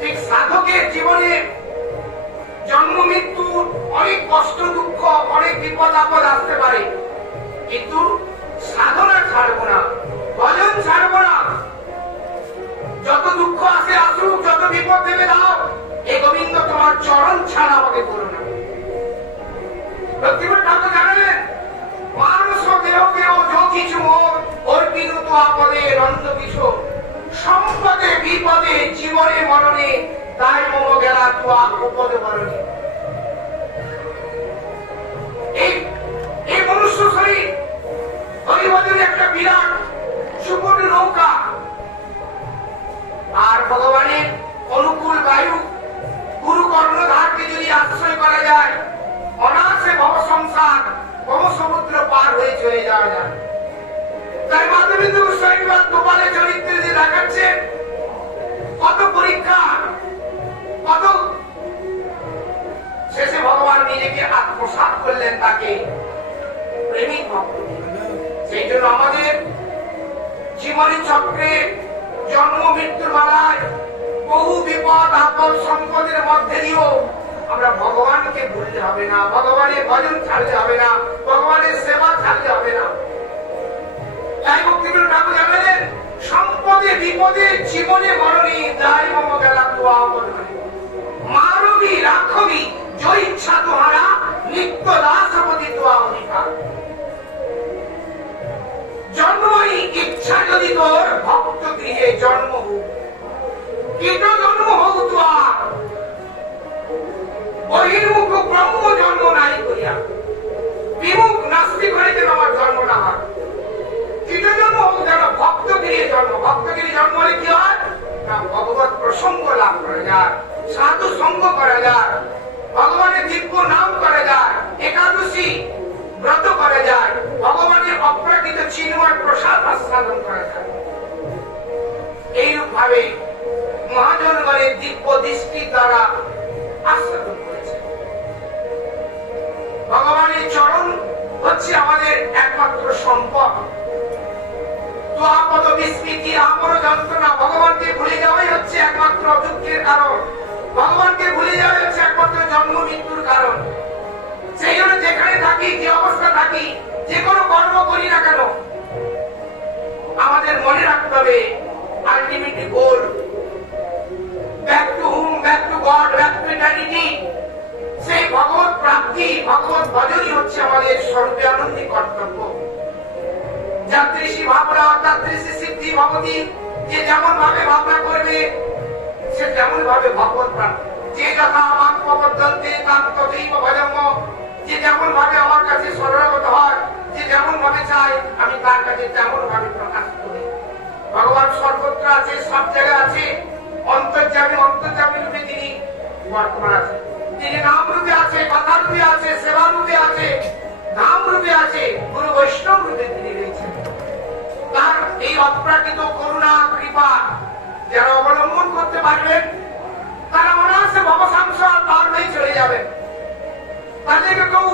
ঠিক সাধকের জীবনে জন্ম মৃত্যুর অনেক কষ্ট দুঃখ, অনেক বিপদ আপদ আসতে পারে, কিন্তু সাধনা ছাড়বো না, ভজন ছাড়বো না। যত দুঃখ আসে আসুক, যত বিপদ দেবে দাও, এ গোবিন্দ তোমার চরণ ছাড়া আমাকে করো না। লক্ষ্মীনাথ ঠাকুর জানালেন, মানুষ দেহ কেহ কিছু মোর অর্পিনু তো আপদে নন্দ কিশোর, সম্পদে বিপদে জীবনে মরণে তাই মম গেলা তুয়া উপদে মরণে। এই মনুষ্য শরীর হরিভজনের একটা বিরাট সুপর্ণ নৌকা, আর ভগবানের অনুকূল বায়ু গুরু কর্ণধারকে যদি আশ্রয় করা যায়, অনায়াসে ভব সংসার, ভব সমুদ্র পার হয়ে চলে যাওয়া যায়। তাই মাধবেন্দ্র গোস্বামী গোপালের চরিত্রে যে দেখাচ্ছেন, কত পরীক্ষা, কত শেষে ভগবান নিজেকে আত্মসাৎ করলেন তাকে প্রেমিক ভক্ত। সেই জন্য আমাদের জীবনী চক্রে জন্ম মৃত্যুর বেলায় বহু বিপদ আপদ সম্পদের মধ্যে দিয়েও আমরা ভগবানকে ভুলতে হবে না, ভগবানের ভজন ছাড়তে হবে না, ভগবানের সেবা ছাড়তে হবে না। তাই ভক্তিবিনোদ ঠাকুর জানালেন, সম্পদে বিপদে জীবনে মরণে দায় মম গেলা তুয়া অবধি, মানবী রাখবি জয় ইচ্ছা তোহারা নিত্য দাসপতি তুয়া অধিকার। জন্মই ইচ্ছা যদি তোর ভক্ত গৃহে জন্ম হোক, কীট জন্ম হোক তুয়া বহির্মুখ ব্রহ্ম জন্ম নাই করিয়া, বিমুখ নাস্তিক হয়ে যেন আমার জন্ম না হয়। কীট জন্ম হোক যেন ভক্ত গৃহে জন্ম। ভক্ত গৃহে জন্ম হলে কি হয় না, ভগবত প্রসঙ্গ লাভ করা যায়, সাধু সঙ্গ করা যায়, ভগবানের দিব্য নাম করা যায়, একাদশী ব্রত করা যায়, ভগবানের অপ্রাকৃত চিন্ময় প্রসাদ আস্বাদন করা যায়। এইরূপ ভাবে মহাজনগণের দিব্য দৃষ্টি দ্বারা আস্বাদন করেছে। ভগবানের চরণ হচ্ছে আমাদের একমাত্র সম্পদ। তো আপদ বিস্মৃতি আমর যন্ত্রণা, ভগবানকে ভুলে যাওয়াই হচ্ছে একমাত্র দুঃখের কারণ, ভগবানকে ভুলে যাওয়াই হচ্ছে একমাত্র জন্ম মৃত্যুর কারণ। সেই জন্য যেখানে থাকি, যে অবস্থা থাকি, যে কোনো কর্ম করি না কেন, আমাদের মনে রাখতে হবে ultimate goal, back to hmm, back to god, back to eternity. সেই ভগবত প্রাপ্তি, ভগবত ভজনই হচ্ছে আমাদের স্বরূপে আনন্দী কর্তব্য। যাত্রীষী ভাবনা তাত্রীষী সিদ্ধি ভবতি, যে যেমন ভাবে ভাবনা করবে সে তেমন ভাবে ভগবত প্রাপ্তি। যে যথা আমার প্রবর্তন্তে তার তথৈব ভজম্য, যে যেমন ভাবে আমার কাছে শরণাগত হয়, যে যেমন ভাবে চায় আমি তার কাছে তেমন ভাবে প্রকাশ করি। ভগবান সর্বত্র আছে, সব জায়গায় আছে, অন্তর্যামী, অন্তর্যামী রূপে তিনি বর্তমান আছে। তিনি নাম রূপে আছে, কথা রূপে আছে, সেবা রূপে আছে, ধাম রূপে আছে, গুরু বৈষ্ণব পারবেন, তারা অনায়াসে ভবসংসার পার হয়ে চলে যাবেন। তাদেরকে কেউ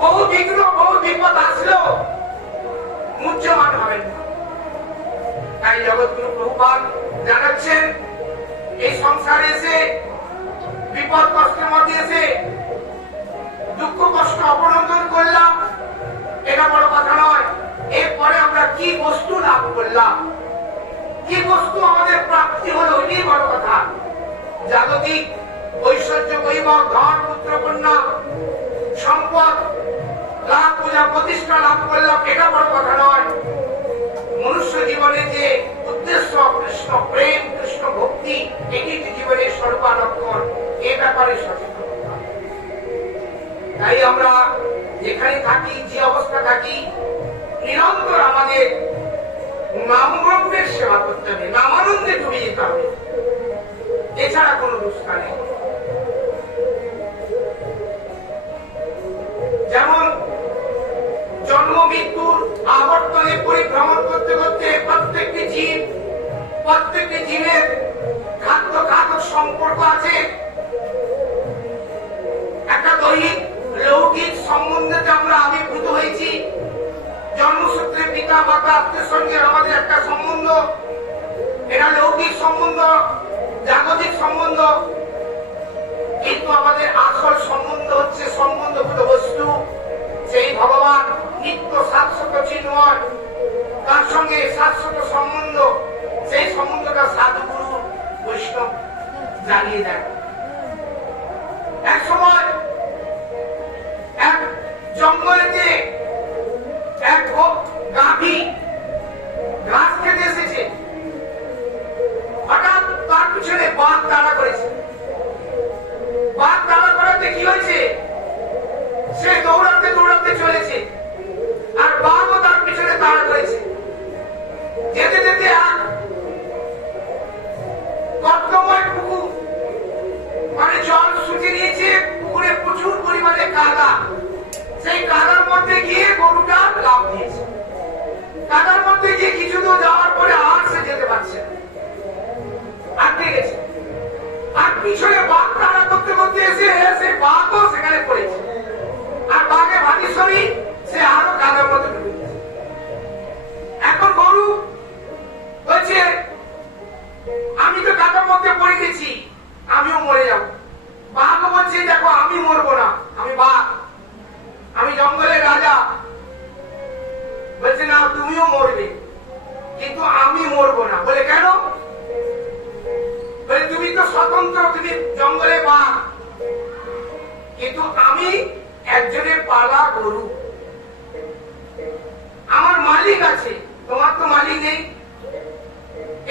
বহু বিঘ্ন বহু বিপদ আসলেও মুহ্যমান হবেন না। তাই জগৎগুরু প্রভুপাদ জানাচ্ছেন, এই সংসারে এসে বিপদ কষ্টের মধ্যে এসে দুঃখ কষ্ট অবলম্বন করলাম, এটা বড় কথা নয়। এরপরে আমরা কি বস্তু লাভ করলাম, কি বস্তু আমাদের প্রাপ্তি হলো, এটাই বড় কথা। জাগতিক ঐশ্বর্য বৈভব ধন পুত্র কন্যা সম্পদ লাভ পূজা প্রতিষ্ঠা লাভ করলাম, এটা বড় কথা নয়। মনুষ্য জীবনে যে উদ্দেশ্য কৃষ্ণ প্রেম কৃষ্ণ ভক্তি, এটি জীবনের সর্বালক্ষণ, এ ব্যাপারে সচেতন হতে হবে। তাই আমরা যেখানে থাকি, যে অবস্থা থাকি, নিরন্তর আমাদের নামব্রহ্মের সেবা করতে হবে, নামানন্দে ডুবে যেতে হবে, এছাড়া কোনো রুস্তা নেই। যেমন জন্ম মৃত্যুর আবর্তনে পরিভ্রমণ করতে করতে প্রত্যেকটি জীবের খাদ্য খাদক সম্পর্ক আছে। একটা দৈহিক লৌকিক সম্বন্ধে আমরা আবির্ভূত হয়েছি। জন্মসূত্রে পিতা মাতা আত্মীয় স্বজনের আমাদের একটা সম্বন্ধ, এটা লৌকিক সম্বন্ধ, জাগতিক সম্বন্ধ। কিন্তু আমাদের আসল সম্বন্ধ হচ্ছে সম্বন্ধভূত বস্তু, সেই ভগবান নিত্য শাশ্বত চিন্ময়, তার সঙ্গে শাশ্বত সম্বন্ধ। সেই সম্বন্ধটা সাধুগুরু বৈষ্ণব জানিয়ে দেন। এক সময় এক জঙ্গলেতে এক গাভী ঘাস খেতে এসেছে। হঠাৎ তার পিছনে বাঘ তাড়া করেছে। বাঘ তাড়া করাতে কি হয়েছে, সে দৌড়াতে দৌড়াতে চলেছে, আর বাঘও তার পিছনে তাড়া করেছে। যেতে যেতে এক গর্তময় পুকুর, মানে জল শুকিয়ে নিয়েছে, পুকুরে প্রচুর পরিমাণে কাদা। সেই কাদার মধ্যে গিয়ে গরুটা লাফ দিয়েছে। কাদার মধ্যে গিয়ে কিছু দূর যাওয়ার পরে আর সে যেতে পারছে না, আটকে গেছে। আর পিছনে বাঘ তাড়া করতে করতে এসে সেই বাঘও সেখানে পড়েছে। আর বাঘে ভাগীশ্বরী, সে আরো কাদার মধ্যে ডুবে গেছে। এখন গরু বলছে, আমি তো কাদার মধ্যে পড়ে গেছি, আমিও মরে যাব। বাঘ বলছে, দেখো আমি মরবো না, আমি বাঘ, আমি জঙ্গলের রাজা। বলছে, না তুমিও মরবে, কিন্তু আমি মরবো না। বলে কেন? বলে তুমি তো স্বতন্ত্র, তুমি জঙ্গলে বাঘ, কিন্তু আমি একজনের পালা গরু, আমার মালিক আছে, তোমার তো মালিক নেই।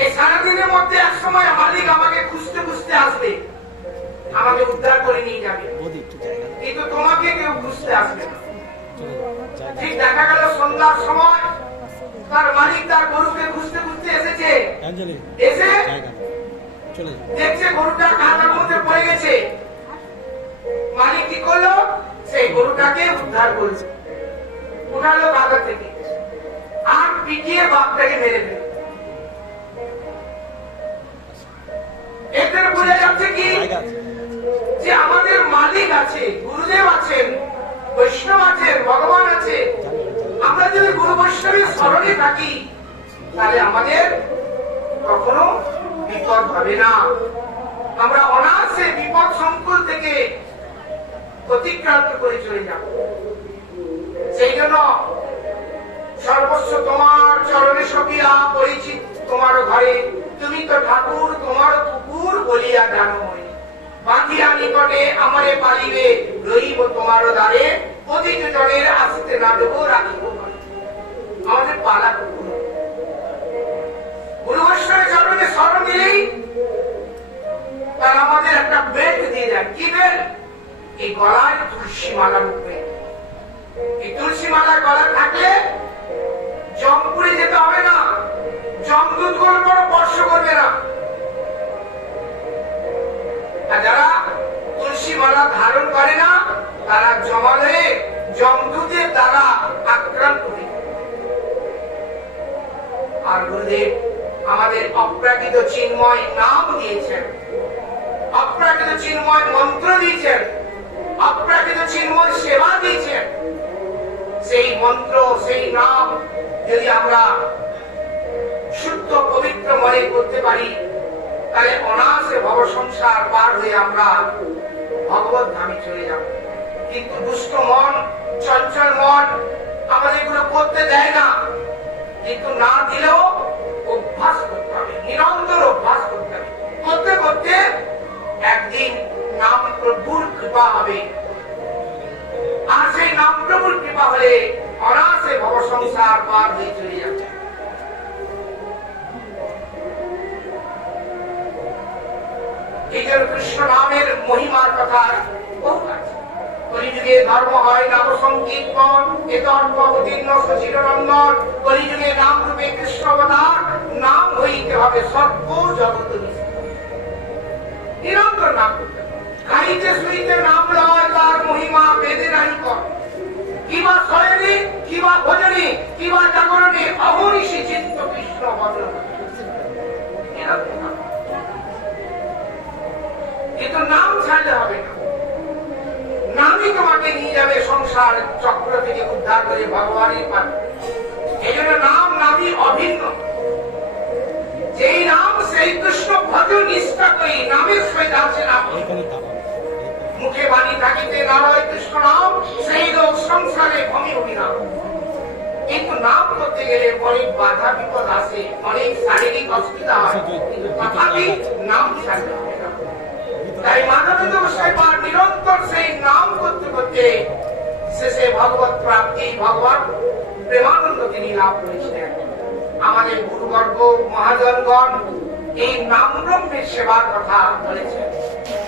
এই সারাদিনের মধ্যে এক সময় মালিক আমাকে খুঁজতে খুঁজতে আসবে, আমাকে উদ্ধার করে নিয়ে যাবে, কিন্তু তোমাকে কেউ খুঁজতে আসবে না। ঠিক দেখা গেল সন্ধ্যার সময় তার মালিক তার গরুকে খুঁজতে খুঁজতে এসেছে। এসে দেখছে গরুটা কাদার মধ্যে পড়ে গেছে। মালিক কি করলো, সেই গরুটাকে উদ্ধার করেছে, উঠালো কাদা থেকে, আর পিটিয়ে বাঘটাকে মেরে দিল। এতে বোঝা যাচ্ছে কি, যে আমাদের মালিক আছে, গুরুদেব আছেন, বৈষ্ণব আছেন, ভগবান আছে। আমরা যদি গুরু বৈষ্ণবের স্মরণে থাকি, তাহলে আমাদের কখনো বিপদ হবে না। আমরা অনায়াসে বিপদ সংকুল থেকে অতিক্রান্ত করে চলে যাব। সেই জন্য সর্বস্ব তোমার চরণে সপিয়া পরিচিত তোমার ঘরে, তুমি তো ঠাকুর তোমার কুকুর বলিয়া জানো। বাঁধিয়া নিকটে আমারে পালিবে, রইব তোমার দ্বারে, প্রতিটি জনের আসিতে না দেবো, রাখিব। আমাদের পালা কুকুর। গুরু বৈষ্ণবের চরণে স্মরণ দিলেই তারা আমাদের একটা বেল্ট দিয়ে দেয়। কি বেল্ট? এই গলায় তুলসী মালা ঢুকবে। এই তুলসী মালা গলা থাকলে জমপুরে যেতে হবে না, জমদূত কোনো স্পর্শ করবে না। আর যারা তুলসী মালা ধারণ করে না, তারা জমালে জমদূতের দ্বারা আক্রান্ত হবে। আর গুরুদেব আমাদের অপ্রাকৃত চিন্ময় নাম চিন্ময় মন্ত্র দিয়েছেন, অপ্রাকৃত চিন্ময় সেবা দিয়েছেন। সেই মন্ত্র, সেই নাম যদি আমরা শুদ্ধ পবিত্র মনে করতে পারি, তাহলে অনায়াসে ভব সংসার পার হয়ে আমরা ভগবত ধামে চলে যাব। কিন্তু দুষ্ট মন, চঞ্চল মন আমাদের এগুলো করতে দেয় না। কিন্তু না দিলেও অভ্যাস করতে হবে, নিরন্তর অভ্যাস করতে হবে। করতে করতে একদিন নাম প্রভুর কৃপা হবে, আর সেই নাম প্রভুর কৃপা হলে অনায়াসে ভব সংসার পার হয়ে চলে যাবে। এই জন্য কৃষ্ণ নামের মহিমার কথা বহু আছে। কলিযুগে ধর্ম হয় নাম সংকীর্তন, এতর্পবতীর্ণ সচিরনন্দন। কলিযুগে নাম রূপে কৃষ্ণ অবতার, নাম হইতে হবে সর্ব জগৎ নিরন্তর নাম করতে। খাইতে শুইতে নাম লয়, তার মহিমা বেদে নাহি কর। কিবা শয়নে, কিবা ভোজনে, কিবা জাগরণে অহর্নিশি চিত্ত কৃষ্ণ বদন। কিন্তু নাম ছাড়লে হবে না। নামই তোমাকে নিয়ে যাবে সংসার চক্র থেকে উদ্ধার করে ভগবানের পাবে। এই জন্য নাম নামই অভিন্ন। যেই নাম সেই কৃষ্ণ ভজন নিষ্ঠা করি, নামের সহিত আছে নাম। মুখে বাণী থাকিতে নারায় কৃষ্ণ নাম, সেই লোক সংসারে ভূমি অভিনাম। কিন্তু নাম করতে গেলে অনেক বাধা বিপদ আসে, অনেক শারীরিক অসুবিধা হয়, কিন্তু তথাপি নাম ছাড়তে হবে না। তাই মানবেন্দ্র গোস্বামী পাদ নিরন্তর সেই নাম করতে করতে শেষে ভগবত প্রাপ্তি, ভগবান প্রেমানন্দ তিনি লাভ করেছিলেন। আমাদের গুরুবর্গ মহাজনগণ এই নাম ব্রহ্মের সেবার কথা বলেছেন।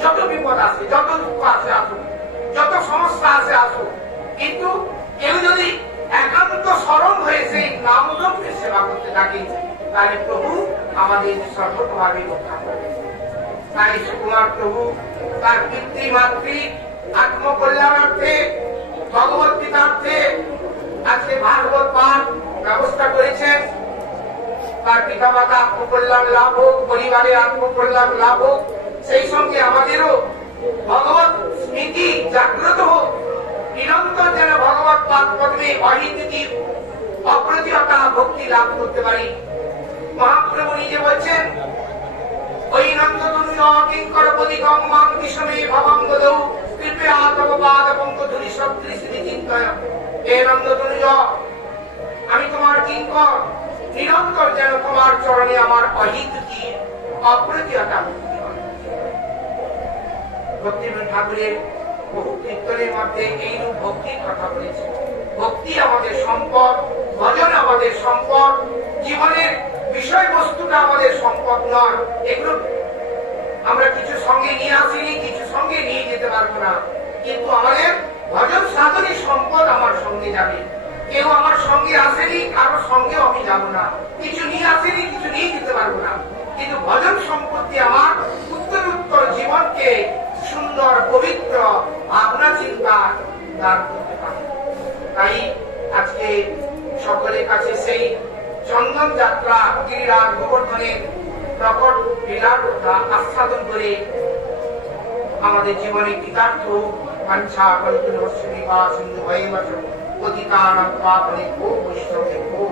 যত বিপদ আছে, যত দুঃখ আছে আসুক, যত সমস্যা আছে আসুক, কিন্তু কেউ যদি একান্ত স্মরণ হয়ে সেই নাম ব্রহ্মের সেবা করতে থাকে, তাহলে প্রভু আমাদের সর্বতভাবে রক্ষা করবেন। তাই সুকুমার প্রভু তার পিতৃ মাতৃ আত্মকল্যাণার্থে, ভগবত গীতার্থে আজকে ভাগবত পাঠ ব্যবস্থা করেছেন। তার পিতা মাতা আত্মকল্যাণ লাভ হোক, পরিবারের আত্মকল্যাণ লাভ হোক, সেই সঙ্গে আমাদেরও ভগবত স্মৃতি জাগ্রত হোক। নিরন্তর যেন ভগবত পাদ পদ্মে অহিতি অপ্রতিহতা ভক্তি লাভ করতে পারি। মহাপ্রভু নিজে বলছেন, ওই নন্দতুল্য কিঙ্কর পদিকং মাং বিষমে ভবঙ্গদৌ কৃপয়া তব পাদ পঙ্কধূলি সদৃশি চিন্তয়। হে নন্দতুল্য, আমি তোমার কিঙ্কর, নিরন্তর যেন তোমার চরণে আমার অহিতি অপ্রতিহতা ভক্তি হয়। ভক্তিবিনোদ ঠাকুরের বহু কীর্তনের মধ্যে এইরূপ ভক্তির কথা বলেছে। ভক্তি আমাদের সম্পদ, ভজন আমাদের সম্পদ, জীবনের বিষয়বস্তুটা আমাদের সম্পদ নয়। এগুলো আমরা কিছু সঙ্গে নিয়ে আসিনি, কিছু সঙ্গে নিয়ে যেতে পারবো না, কিন্তু আমাদের ভজন সাধনী সম্পদ আমার সঙ্গে যাবে। কেউ আমার সঙ্গে আসেনি, কারোর সঙ্গেও আমি যাবো না। কিছু নিয়ে আসেনি, কিছু নিয়ে যেতে পারবো না, কিন্তু ভজন সম্পত্তি আমার উত্তর জীবনকে সুন্দর পবিত্র ভাবনা চিন্তা দান করতে পারে। তাই আজকে সকলের কাছে সেই চন্দন যাত্রা গিরিরাজ গোবর্ধনের প্রকট লীলার কথা আস্বাদন করে আমাদের জীবনে কৃতার্থ বাঞ্ছা কল্পনা সিন্ধু ভৈবচ পতিতানাং পাবনে গো বৈষ্ণবে গো